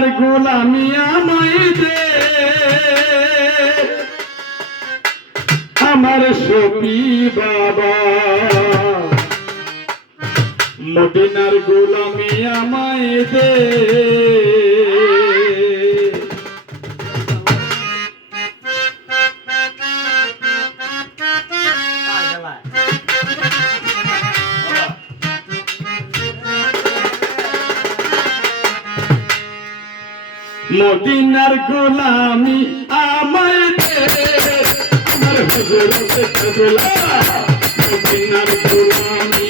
মদিনার গোলামি আমায় দে। আমার সপি বাবা মদিনার গোলামি আমায় দে। মদিনার গোলামি আমায় দে। আমার হজরত কবলা মদিনার গোলামি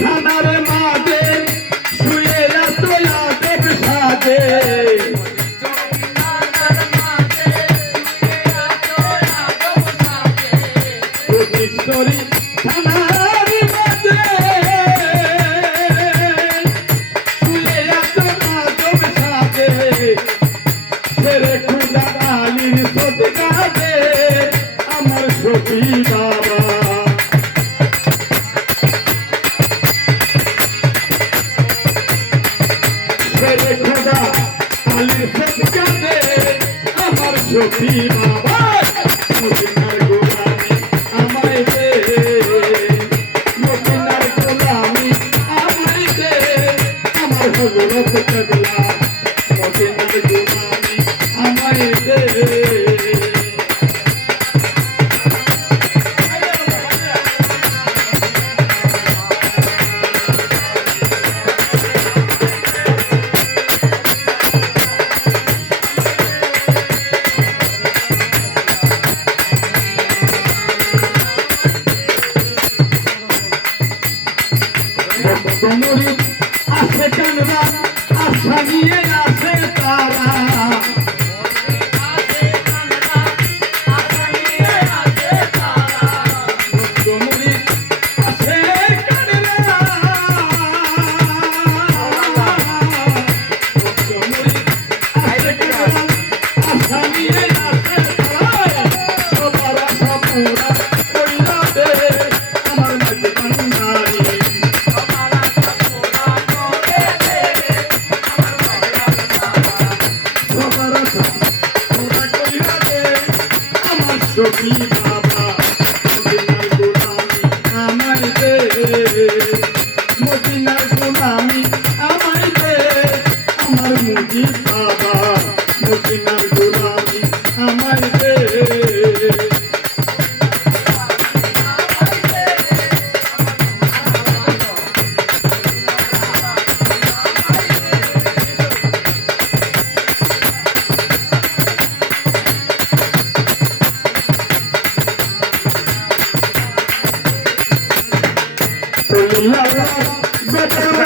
থানার মাঝে শুয়ে রাত আদেব সাজে। প্রতিশ্বরী ছেড়ে খোদা আলীর সদকাতে আমার সতী বাবা মদিনার গোলামি আমায় দে মদিনার গোলামি আমায় দে আমার হজরত কবলা মদিনার গোলামি আমায় দে ভক্তমরি আসে কানরা আশা নিয়ে আসে সখী বাবা মদিনার গোলামি আমায় দে মদিনার গোলামি দে আমার মুজি বাবা মদিনার গোলামি Yeah, yeah, better